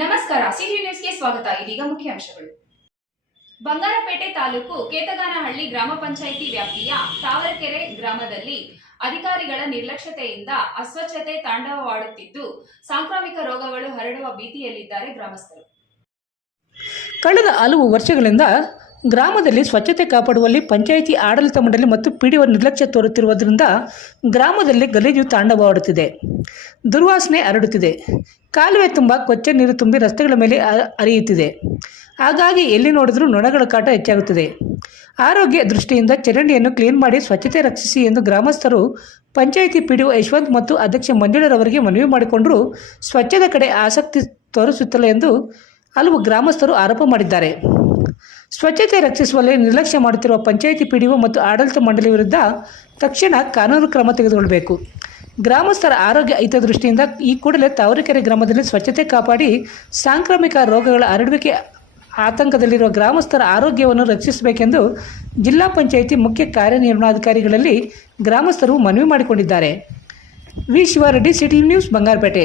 ನಮಸ್ಕಾರ, ಸಿಟಿ ನ್ಯೂಸ್ಗೆ ಸ್ವಾಗತ. ಇದೀಗ ಮುಖ್ಯಾಂಶಗಳು ಬಂಗಾರಪೇಟೆ ತಾಲೂಕು ಕೇತಗಾನಹಳ್ಳಿ ಗ್ರಾಮ ಪಂಚಾಯಿತಿ ವ್ಯಾಪ್ತಿಯ ತಾವರಕೆರೆ ಗ್ರಾಮದಲ್ಲಿ ಅಧಿಕಾರಿಗಳ ನಿರ್ಲಕ್ಷ್ಯತೆಯಿಂದ ಅಸ್ವಚ್ಛತೆ ತಾಂಡವವಾಡುತ್ತಿದ್ದು, ಸಾಂಕ್ರಾಮಿಕ ರೋಗಗಳು ಹರಡುವ ಭೀತಿಯಲ್ಲಿದ್ದಾರೆ ಗ್ರಾಮಸ್ಥರು. ಕಳೆದ ಹಲವು ವರ್ಷಗಳಿಂದ ಗ್ರಾಮದಲ್ಲಿ ಸ್ವಚ್ಛತೆ ಕಾಪಾಡುವಲ್ಲಿ ಪಂಚಾಯಿತಿ ಆಡಳಿತ ಮಂಡಳಿ ಮತ್ತು ಪಿಡಿಒ ನಿರ್ಲಕ್ಷ್ಯ ತೋರುತ್ತಿರುವುದರಿಂದ ಗ್ರಾಮದಲ್ಲಿ ಗಲೀಜು ತಾಂಡವಾಡುತ್ತಿದೆ. ದುರ್ವಾಸನೆ ಹರಡುತ್ತಿದೆ. ಕಾಲುವೆ ತುಂಬ ಕೊಚ್ಚೆ ನೀರು ತುಂಬಿ ರಸ್ತೆಗಳ ಮೇಲೆ ಅರಿಯುತ್ತಿದೆ. ಹಾಗಾಗಿ ಎಲ್ಲಿ ನೋಡಿದರೂ ನೊಣಗಳ ಕಾಟ ಹೆಚ್ಚಾಗುತ್ತದೆ. ಆರೋಗ್ಯ ದೃಷ್ಟಿಯಿಂದ ಚರಂಡಿಯನ್ನು ಕ್ಲೀನ್ ಮಾಡಿ ಸ್ವಚ್ಛತೆ ರಕ್ಷಿಸಿ ಎಂದು ಗ್ರಾಮಸ್ಥರು ಪಂಚಾಯಿತಿ ಪಿಡಿಒ ಯಶವಂತ್ ಮತ್ತು ಅಧ್ಯಕ್ಷ ಮಂಜುಳರವರಿಗೆ ಮನವಿ ಮಾಡಿಕೊಂಡರೂ. ಸ್ವಚ್ಛದ ಕಡೆ ಆಸಕ್ತಿ ತೋರಿಸುತ್ತಿಲ್ಲ ಎಂದು ಹಲವು ಗ್ರಾಮಸ್ಥರು ಆರೋಪ ಮಾಡಿದ್ದಾರೆ. ಸ್ವಚ್ಛತೆ ರಕ್ಷಿಸುವಲ್ಲಿ ನಿರ್ಲಕ್ಷ್ಯ ಮಾಡುತ್ತಿರುವ ಪಂಚಾಯಿತಿ ಪಿಡಿಒ ಮತ್ತು ಆಡಳಿತ ಮಂಡಳಿ ವಿರುದ್ಧ ತಕ್ಷಣ ಕಾನೂನು ಕ್ರಮ ತೆಗೆದುಕೊಳ್ಳಬೇಕು ಗ್ರಾಮಸ್ಥರ ಆರೋಗ್ಯ ಹಿತದೃಷ್ಟಿಯಿಂದ ಈ ಕೂಡಲೇ ತಾವರೆಕೆರೆ ಗ್ರಾಮದಲ್ಲಿ ಸ್ವಚ್ಛತೆ ಕಾಪಾಡಿ ಸಾಂಕ್ರಾಮಿಕ ರೋಗಗಳ ಹರಡುವಿಕೆ ಆತಂಕದಲ್ಲಿರುವ ಗ್ರಾಮಸ್ಥರ ಆರೋಗ್ಯವನ್ನು ರಕ್ಷಿಸಬೇಕೆಂದು ಜಿಲ್ಲಾ ಪಂಚಾಯಿತಿ ಮುಖ್ಯ ಕಾರ್ಯನಿರ್ವಹಣಾಧಿಕಾರಿಗಳಲ್ಲಿ ಗ್ರಾಮಸ್ಥರು ಮನವಿ ಮಾಡಿಕೊಂಡಿದ್ದಾರೆ. V. Shivareddy, city news, Bangarapet.